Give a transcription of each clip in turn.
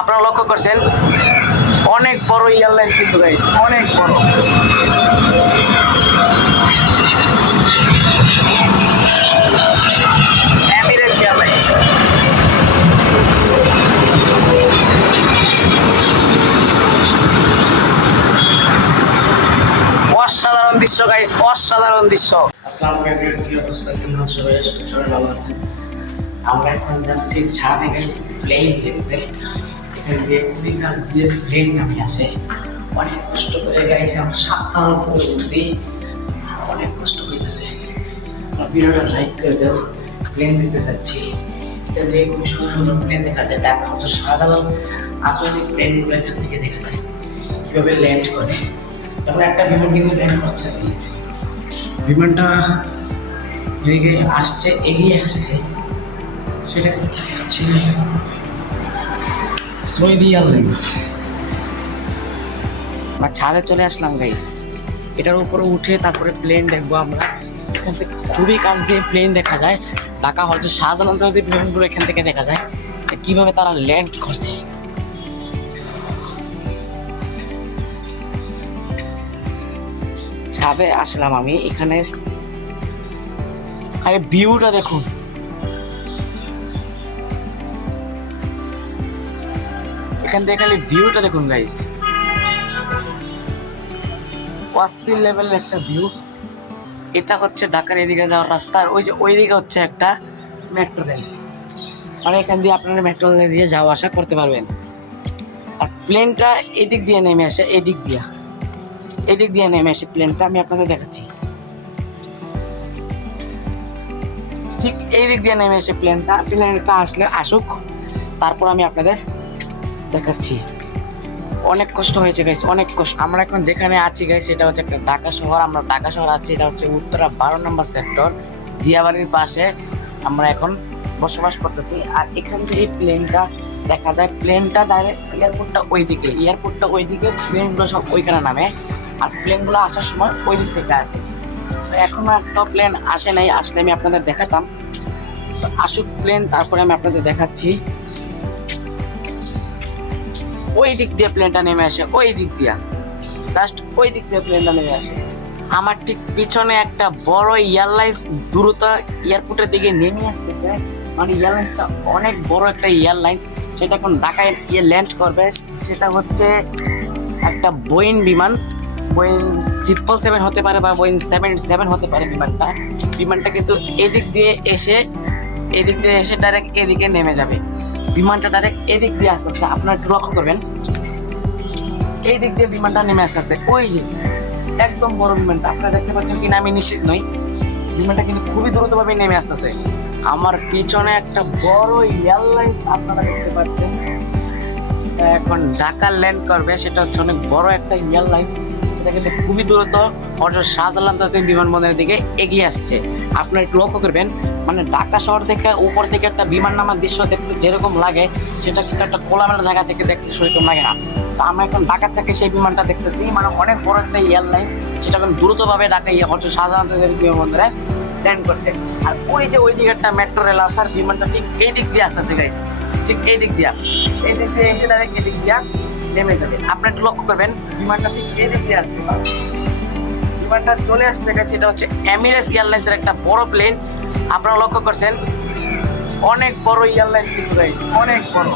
আপনারা লক্ষ্য করছেন অনেক বড় এয়ারলাইন্স কিন্তু গাইস, অনেক বড়। Emirates airlines. অসাধারণ দৃশ্য গাইস, অসাধারণ দৃশ্য। আসসালামু আলাইকুম, কি অবস্থা? কেমন আছো? সবাই ভালো আছেন? আমরা এখন যাচ্ছি ছাদে গাইস প্লেন দেখতে। এখান দিয়ে খুবই কাছ দিয়ে প্লেন নামে আসে। অনেক কষ্ট করে গাইস আমরা 7টার উপরে উঠছি, অনেক কষ্ট হইতেছে। ভিডিওটা লাইক করে দাও। প্লেন দেখতে যাচ্ছি, এখান থেকে খুবই সুন্দর সুন্দর প্লেন দেখা যায়। ঢাকা হচ্ছে শাহজালাল আধুনিক প্লেনগুলো এখান থেকে দেখা যায় কীভাবে ল্যান্ড করে। এবং একটা বিমান কিন্তু ল্যান্ড করছে গাইস। বিমানটা এদিকে আসছে, এগিয়ে আসছে, সেটা হচ্ছে সৌদি এয়ারলাইন্স। আমরা ছাদে চলে আসলাম গাইস, এটার উপরে উঠে তারপরে প্লেন দেখবো আমরা। এখান থেকে খুবই কাছ দিয়ে প্লেন দেখা যায়। ঢাকা হচ্ছে শাহজালাল বিমানগুলো এখান থেকে দেখা যায় কিভাবে তারা ল্যান্ড করছে। ছাদে আসলাম আমি, এখানে আরে ভিউটা দেখুন। এখান থেকে খালি ভিউটা দেখুন গাইস, অস্থির লেভেলের একটা ভিউ। এটা হচ্ছে ঢাকার এদিকে যাওয়ার রাস্তা, আর ওই যে ওইদিকে হচ্ছে একটা মেট্রো রেল, মানে এখান দিয়ে আপনারা মেট্রো রেল দিয়ে যাওয়া আসা করতে পারবেন। আর প্লেনটা এদিক দিয়ে নেমে আসে, এদিক দিয়ে নেমে আসে প্লেনটা। আমি আপনাদের দেখাচ্ছি, ঠিক এই দিক দিয়ে নেমে এসে প্লেনটা আসলে আসুক, তারপর আমি আপনাদের দেখাচ্ছি। অনেক কষ্ট হয়েছে গাইস, অনেক কষ্ট। আমরা এখন যেখানে আছি গাইস সেটা হচ্ছে একটা ঢাকা শহর। আমরা ঢাকা শহর আছি, এটা হচ্ছে উত্তরা 12 নম্বর সেক্টর, দিয়াবাড়ির পাশে আমরা এখন বসবাস করতেছি। আর এখান থেকে প্লেনটা দেখা যায়, প্লেনটা ডাইরেক্ট এয়ারপোর্টটা ওইদিকে, প্লেনগুলো সব ওইখানে নামে। আর প্লেনগুলো আসার সময় ওই দিক থেকে আসে। এখনো একটা প্লেন আসে নাই, আসলে আমি আপনাদের দেখাতাম। আসুক প্লেন, তারপরে আমি আপনাদের দেখাচ্ছি। ওই দিক দিয়ে প্লেনটা নেমে আসে, ওই দিক দিয়ে, জাস্ট ওই দিক দিয়ে প্লেনটা নেমে আসে। আমার ঠিক পিছনে একটা বড় এয়ারলাইন্স দ্রুত এয়ারপোর্টের দিকে নেমে আসতেছে। মানে এয়ারলাইন্সটা অনেক বড় একটা এয়ারলাইন্স, সেটা এখন ঢাকায় ল্যান্ড করবে। সেটা হচ্ছে একটা বোয়িং বিমান, বোয়িং 777 হতে পারে বা বোয়িং 77 হতে পারে। বিমানটা কিন্তু এদিক দিয়ে এসে ডাইরেক্ট এদিকে নেমে যাবে। বিমানটা ডাইরেক্ট এদিক দিয়ে আসতেছে, আপনারা একটু লক্ষ্য করবেন, এই দিক দিয়ে বিমানটা নেমে আসতেছে। ওই যে একদম বড় বিমানটা আপনারা দেখতে পাচ্ছেন কিনা আমি নিশ্চিত নই। বিমানটা কিন্তু খুবই দ্রুতভাবে নেমে আসতেছে। আমার পিছনে একটা বড় এয়ারলাইন্স আপনারা দেখতে পাচ্ছেন, এখন ঢাকা ল্যান্ড করবে। সেটা হচ্ছে অনেক বড় একটা এয়ারলাইন্স, সেটা কিন্তু খুবই দ্রুত শাহজালাল বিমানবন্দরের দিকে এগিয়ে আসছে। আপনারা একটু লক্ষ্য করবেন, মানে ঢাকা শহর থেকে উপর থেকে একটা বিমান নামার দৃশ্য দেখতে যেরকম লাগে, সেটা কিন্তু একটা খোলামেলা জায়গা থেকে দেখতে সেরকম লাগে না। তো আমরা এখন ঢাকা থেকে সেই বিমানটা দেখতেছি, মানে অনেক বড় একটা এয়ারলাইন্স, সেটা এখন দ্রুতভাবে ঢাকা শাহজালাল বিমানবন্দরে ল্যান্ড করছে। আর ওই যে ওই দিকে একটা মেট্রো রেল আসার, বিমানটা ঠিক এই দিক দিয়ে আসতেছে গাইস, ঠিক এই দিক দিয়ে এসে ডাইরেক্ট এদিক দিয়ে নেমে যাবে। আপনি একটু লক্ষ্য করবেন, বিমানটা ঠিক এই দিক দিয়ে আসবে, বিমানটা চলে আসছে গেছে। এটা হচ্ছে এমিরেটস এয়ারলাইন্সের একটা বড় প্লেন। আপনারা লক্ষ্য করছেন অনেক বড় এয়ারলাইন্স কিন্তু গাইস, অনেক বড়।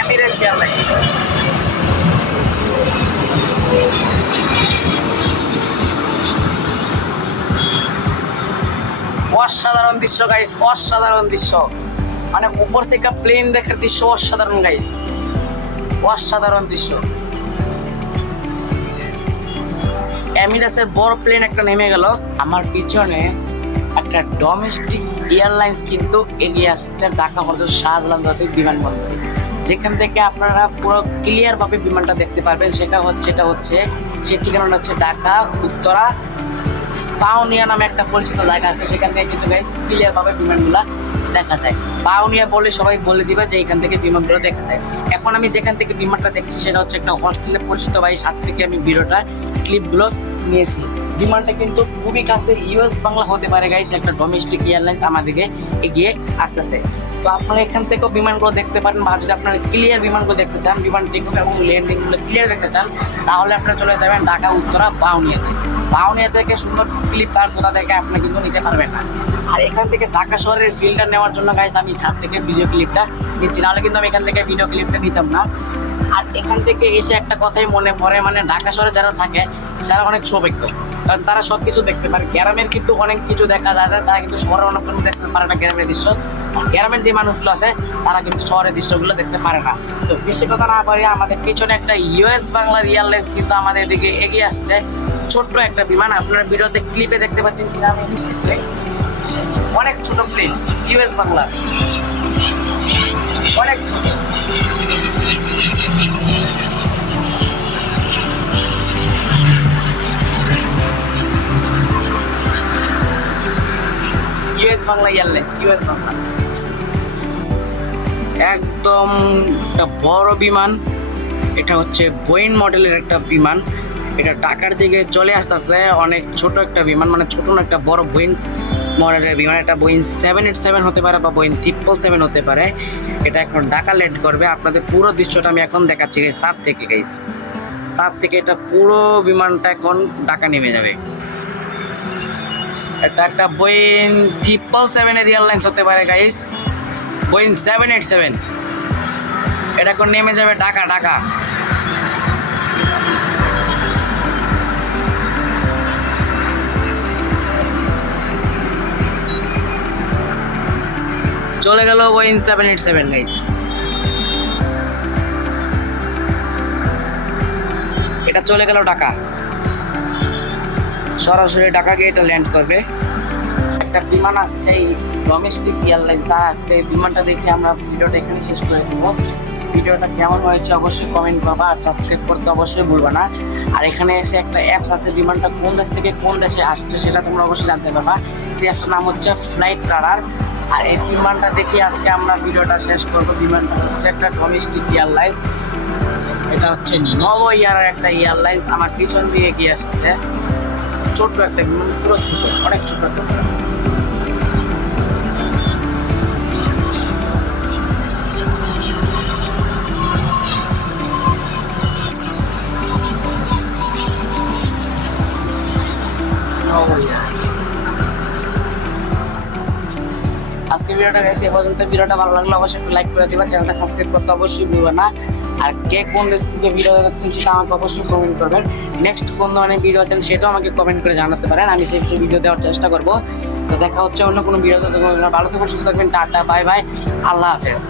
Emirates airlines. অসাধারণ দৃশ্য গাইস, অসাধারণ দৃশ্য। মানে উপর থেকে প্লেন দেখার দৃশ্য অসাধারণ গাইস, অসাধারণ দৃশ্য। এমিরেটসের বড় প্লেন একটা নেমে গেল। আমার পিছনে একটা ডোমেস্টিক এয়ারলাইন্স কিন্তু এগিয়ে আসছে ঢাকা শাহজালাল বিমানবন্দরে, যেখান থেকে আপনারা পুরো ক্লিয়ার ভাবে বিমানটা দেখতে পারবেন। সেটা হচ্ছে সেই ঠিকানাটা হচ্ছে ঢাকা উত্তরা পাউনিয়া নামে একটা পরিচিত জায়গা আছে, সেখান থেকে কিন্তু গাইস ক্লিয়ার ভাবে বিমানগুলা দেখা যায়। পাউনিয়া বলে সবাই বলে দিবে যে এখান থেকে বিমানগুলো দেখা যায়। এখন আমি যেখান থেকে বিমানটা দেখছি সেটা হচ্ছে একটা হস্টেলে পরিচিত ভাই, সাথে থেকে আমি ভিডিওটা ক্লিপগুলো নিয়েছি। বিমানটা কিন্তু খুবই কাছে ইউএস বাংলা হতে পারে গাইস, একটা ডোমেস্টিক এয়ারলাইন্স আমাদেরকে এগিয়ে আসতেছে। তো আপনারা এখান থেকেও বিমানগুলো দেখতে পারেন, বা যদি আপনারা ক্লিয়ার বিমানগুলো দেখতে চান, বিমান টেকঅফ এবং ল্যান্ডিংগুলো ক্লিয়ার দেখতে চান, তাহলে আপনারা চলে যাবেন ঢাকা উত্তরা বাউনিয়াতে। বাউনিয়া থেকে সুন্দর ক্লিপ তার কোথা থেকে আপনি কিন্তু নিতে পারবেন না। আর এখান থেকে ঢাকা শহরের ফিল্ডটা নেওয়ার জন্য গাইস আমি ছাদ থেকে ভিডিও ক্লিপটা নিচ্ছি, নাহলে কিন্তু আমি এখান থেকে ভিডিও ক্লিপটা নিতাম না। আর এখান থেকে এসে একটা কথাই মনে পড়ে, মানে ঢাকা শহরে যারা থাকে তারা অনেক সৌভাগ্য, কারণ তারা সব কিছু দেখতে পারে। গ্রামের কিন্তু অনেক কিছু দেখা যায়, তারা কিন্তু শহরে অনেক কিছু দেখতে পারে না গ্রামের দৃশ্য। গ্রামের যে মানুষগুলো আছে তারা কিন্তু শহরের দৃশ্যগুলো দেখতে পারে না। তো বেশি কথা না বলে, আমাদের পিছনে একটা ইউএস বাংলার এয়ারলাইন্স কিন্তু আমাদের দিকে এগিয়ে আসছে, ছোট্ট একটা বিমান। আপনারা ভিডিওতে ক্লিপে দেখতে পাচ্ছেন কিনা আমি নিশ্চিত নই, অনেক ছোট প্লেন ইউএস বাংলার, অনেক ছোট। US Bangla airlines, US Bangla একদম একটা বড় বিমান। এটা হচ্ছে বোয়িং মডেলের একটা বিমান, এটা ঢাকার দিকে চলে আসতেছে। অনেক ছোট একটা বিমান, মানে ছোট না, একটা বড় বোয়িং মডেলের বিমান। এটা বোয়িং 787 হতে পারে বা বোয়িং 777 হতে পারে। এটা এখন ঢাকা ল্যান্ড করবে। আপনাদের পুরো দৃশ্যটা আমি এখন দেখাচ্ছি গাইস, ছাদ থেকে গাইস, ছাদ থেকে এটা পুরো বিমানটা এখন ঢাকা নেমে যাবে। এটা একটা বোয়িং 777 এর এয়ারলাইন্স হতে পারে গাইস, বোয়িং 787। এটা এখন নেমে যাবে ঢাকা, ঢাকা। চলে গেল বোয়িং 787 গাইস। এটা চলে গেল ঢাকা, সরাসরি ঢাকা গিয়ে এটা ল্যান্ড করবে। একটা বিমান আসছে, এই ডোমেস্টিক এয়ারলাইন্স আসছে। বিমানটা দেখে আমরা ভিডিওটা এখানে শেষ করে দেব। ভিডিওটা কেমন হয়েছে অবশ্যই কমেন্ট করবা, আর সাবস্ক্রাইব করতে অবশ্যই ভুলবা না। আর এখানে এসে একটা অ্যাপস আছে, বিমানটা কোন দেশ থেকে কোন দেশে আসছে সেটা তোমরা অবশ্যই জানতে পারবা। সেই অ্যাপসটার নাম হচ্ছে ফ্লাইট রাডার। আর এই বিমানটা দেখে আজকে আমরা ভিডিওটা শেষ করবো। বিমানটা হচ্ছে একটা ডোমেস্টিক এয়ারলাইন্স, এটা হচ্ছে নব ইয়ারের একটা এয়ারলাইন্স। আমার পিছন দিয়ে গিয়ে আসছে ছোট্ট একটা বিমান, পুরো ছোট, অনেক ছোট একটা বিমান। আজকে ভিডিওটা গেছে এ পর্যন্ত। ভিডিওটা ভালো লাগলে অবশ্যই একটু লাইক করে দিবা, চ্যানেলটা সাবস্ক্রাইব করতে অবশ্যই ভুলবে না। আর কে কোন দেশ থেকে ভিডিও দেখছেন সেটা আমাকে অবশ্যই কমেন্ট করবেন। নেক্সট কোন ধরনের ভিডিও আছেন সেটাও আমাকে কমেন্ট করে জানাতে পারেন, আমি সেই ভিডিও দেওয়ার চেষ্টা করবো। তো দেখা হচ্ছে অন্য কোনো ভিডিওতে। ভালো থাকবেন, সুস্থ থাকবেন, টাটা, বাই বাই, আল্লাহ হাফেজ।